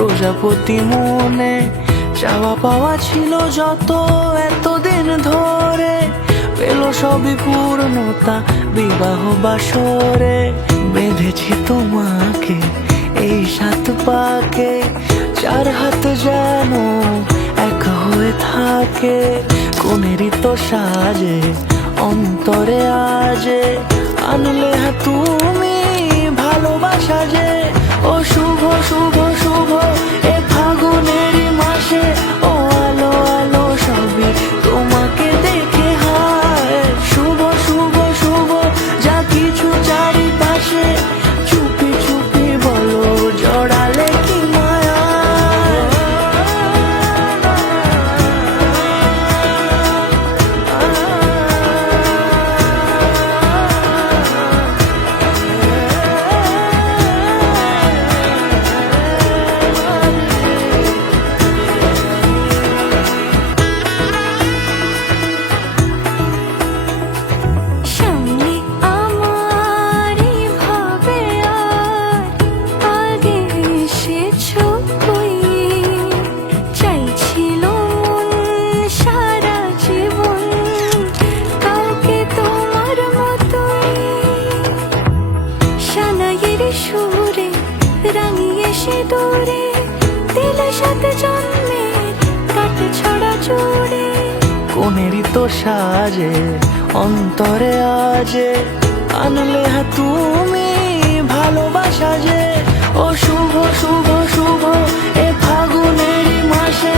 প্রজাপতি মনে চাওয়া পাওয়া ছিল যত এতদিন ধরে, পেল সবই পূর্ণতা বিবাহ বাসরে। বেঁধেছি তোমাকে এই 7 পাকে, 4 হাত যেন এক হয়ে থাকে। কোনেরই তো সাজে অন্তরে আজে, আনলে তুমি ভালোবাসা যে। ও শুভ শুভ শুভ এ ফাগুনেরই মাসে, ও আলো আলো সবই তোমাকে দেখে হয়। শুভ শুভ শুভ যা কিছু চারিপাশে, চুপি চুপি বলো জড়ালে কি মায়া। সামনে আমারই ভাবে আর আগে এসেছো কই, চাইছিল মন সারা জীবন কাউকে তোমার মতোই। সানাইয়ের সুরে রাঙিয়ে সে দূরে, দিলে 7 জন্মের কাট ছড়া জোড়ে। কোনেরই তো সাজে অন্তরে আজে, আনলে তুমি ভালোবাসা যে। ও শুভ শুভ শুভ এ ফাগুনেরই মাসে,